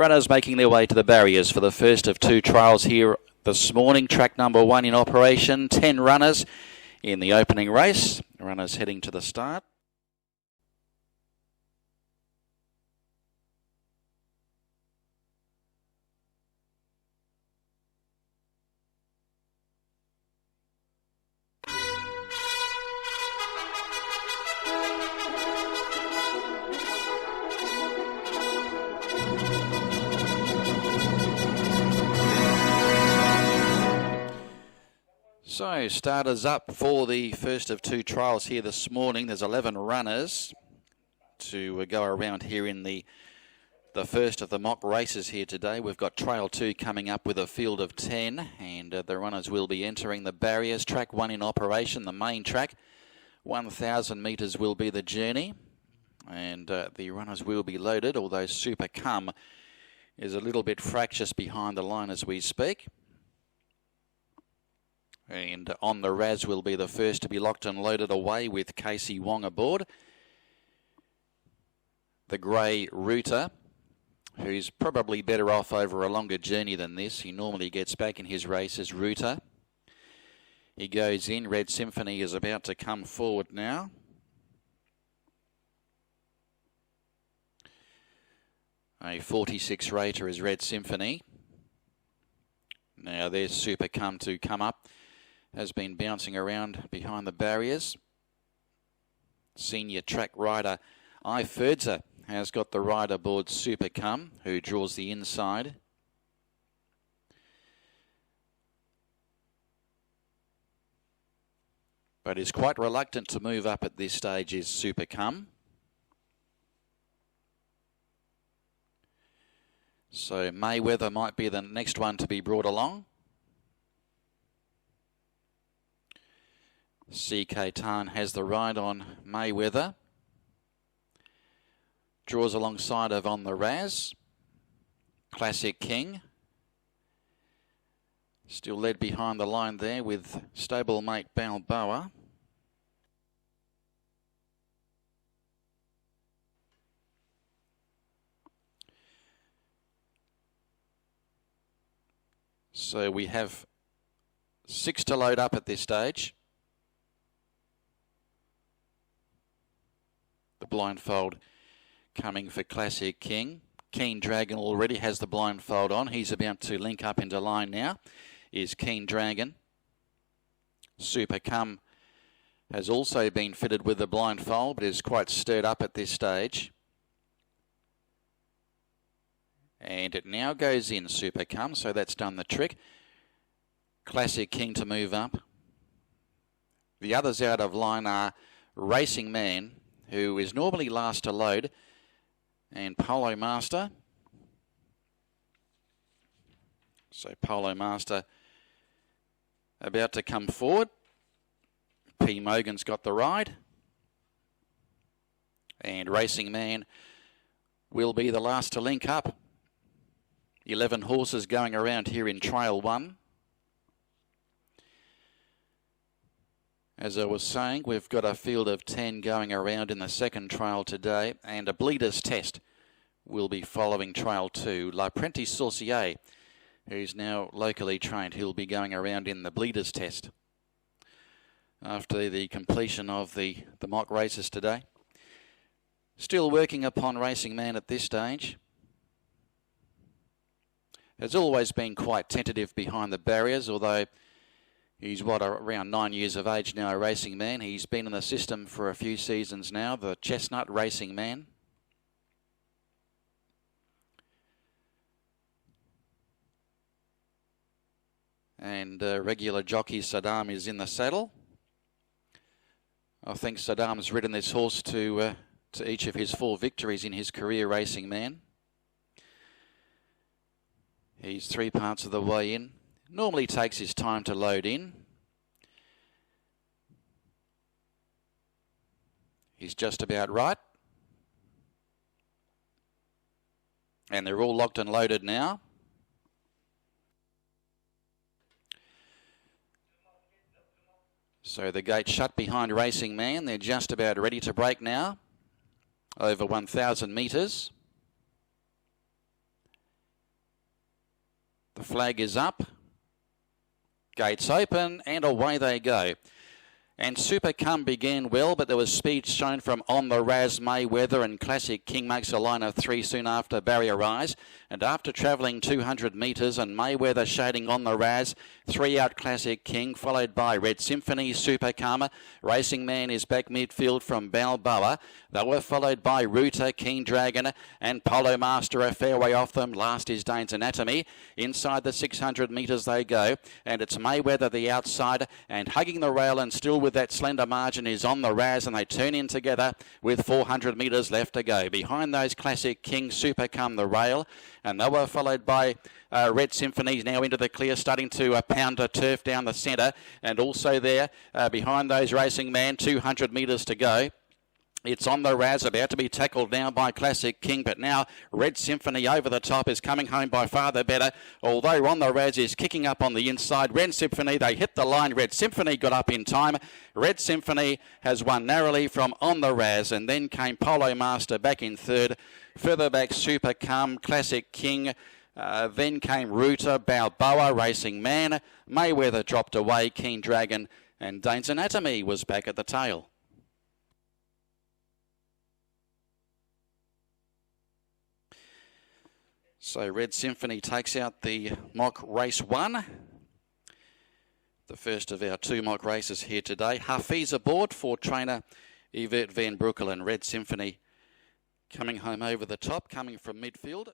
Runners making their way to the barriers for the first of two trials here this morning. Track number 1 in operation. 10 runners in the opening race. Runners heading to the start. So, starters up for the first of two trials here this morning. There's 11 runners to go around here in the first of the mock races here today. We've got Trail 2 coming up with a field of 10, and the runners will be entering the barriers. Track 1 in operation, the main track. 1,000 metres will be the journey, and the runners will be loaded, although Super Cum is a little bit fractious behind the line as we speak. And on the RAZZ will be the first to be locked and loaded away with Casey Wong aboard. The grey Rooter, who's probably better off over a longer journey than this. He normally gets back in his races, Rooter. He goes in. Red Symphony is about to come forward now. A 46 rater is Red Symphony. Now there's Super Cum to come up. Has been bouncing around behind the barriers. Senior track rider FIRDZA has got the ride aboard Super Cum, who draws the inside. But is quite reluctant to move up at this stage is Super Cum. So Mayweather might be the next one to be brought along. CK Tan has the ride on Mayweather. Draws alongside of on the RAZZ. Classic King. Still led behind the line there with stablemate Balboa. So we have 6 to load up at this stage. The blindfold coming for Classic King. Keen Dragon already has the blindfold on. He's about to link up into line now, is Keen Dragon. Super Cum has also been fitted with the blindfold, but is quite stirred up at this stage. And it now goes in, Super Cum, so that's done the trick. Classic King to move up. The others out of line are Racing Man, who is normally last to load, and Polo Master. So Polo Master about to come forward. P. Mogan's got the ride. And Racing Man will be the last to link up. 11 horses going around here in Trail 1. As I was saying, we've got a field of 10 going around in the second trial today, and a Bleeder's Test will be following Trial 2. L'Apprenti Sorcier, who's now locally trained, he'll be going around in the Bleeder's Test after the completion of the mock races today. Still working upon Racing Man at this stage. Has always been quite tentative behind the barriers, although he's, around 9 years of age now, Racing Man. He's been in the system for a few seasons now, the Chestnut Racing Man. And regular jockey SADDAM is in the saddle. I think SADDAM's ridden this horse to each of his 4 victories in his career, Racing Man. He's 3 parts of the way in. Normally takes his time to load in. He's just about right. And they're all locked and loaded now. So the gate shut behind Racing Man. They're just about ready to break now. Over 1,000 metres. The flag is up. Gates open and away they go. And Super Cum began well, but there was speed shown from On the RAZZ, Mayweather, and Classic King makes a line of 3 soon after Barrier Rise. And after travelling 200 metres and Mayweather shading On the RAZZ, 3 out Classic King, followed by Red Symphony, Super Cum. Racing Man is back midfield from Balboa. They were followed by Router, Keen Dragon, and Polo Master a fair way off them. Last is DANE'S Anatomy. Inside the 600 metres they go, and it's Mayweather the outside, and hugging the rail and still with that slender margin is On the RAZZ, and they turn in together with 400 metres left to go. Behind those Classic King, Super Cum the rail, and they were followed by Red Symphony now into the clear, starting to pound a turf down the centre, and also there behind those Racing Man, 200 metres to go. It's On the RAZZ, about to be tackled now by Classic King, but now Red Symphony over the top is coming home by far the better, although On the RAZZ is kicking up on the inside. Red Symphony, they hit the line. Red Symphony got up in time. Red Symphony has won narrowly from On the RAZZ, and then came Polo Master back in third. Further back, Super Cum, Classic King, then came Router, Balboa, Racing Man. Mayweather dropped away, Keen Dragon, and DANE'S Anatomy was back at the tail. So Red Symphony takes out the mock race 1. The first of our 2 mock races here today. HAFIS aboard for trainer Yvette Van Broekel, and Red Symphony coming home over the top, coming from midfield.